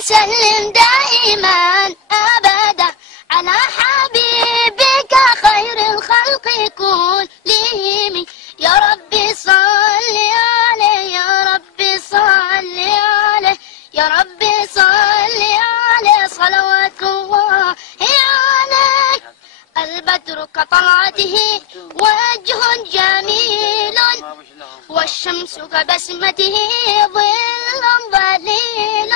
وسلم دائما أبدا على حبيبك خير الخلق كلهم. يا ربي صل عليه يا ربي صل عليه يا ربي صل عليه صلوات الله عليه. البدر كطلعته وجه جميل والشمس كبسمته ظل ظليل.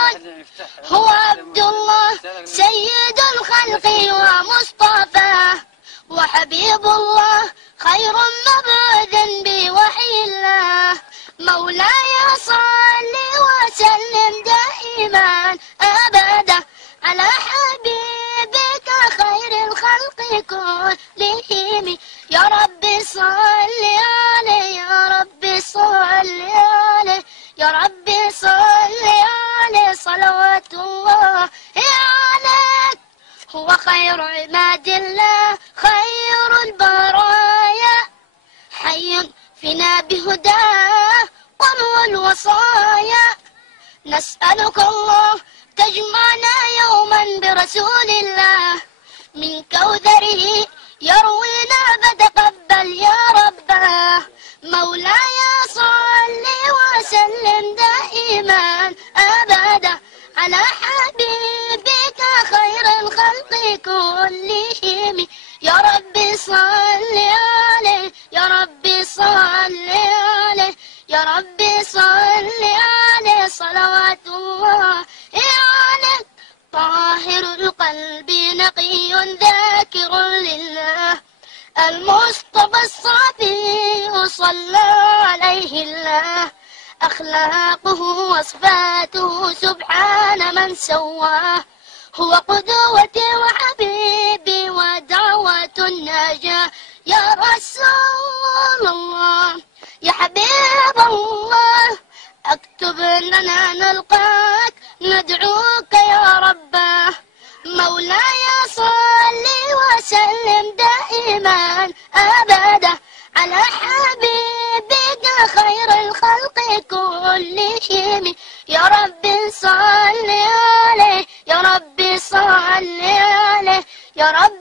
هو عبد الله سيد الخلق ومصطفاه وحبيب الله خير مبعوث بوحي الله. مولاي صل وسلم دائما أبدا على حبيبك خير الخلق كلهم. يا ربي صل عليه يا ربي صل عليه يا ربي صل عليه صلوات الله عليه. هو خير عباد الله خير البرايا حي فينا بهداه وهو الوصايا. نسألك الله تجمعنا يوما برسول الله من كوثره يروينا فتقبل يا رباه. مولاي صل وسلم دائما أبدا على حبيبك خير الخلق كلهم. يا ربي صل عليه يا ربي صل عليه يا ربي صل عليه صلوات الله عليه. طاهر القلب نقي ذاكر لله المصطفى الصافي صلى عليه الله. أخلاقه وصفاته سبحان من سواه. هو قدوتي وحبيبي ودعوة النجاة. يا رسول الله يا حبيب الله اكتب لنا نلقاك ندعوك يا رباه. مولاي صل وسلم دائما أبدا على حبيبك خير الخلق كلهم. يا ربي صل عليه يا ربي صل عليه يا رب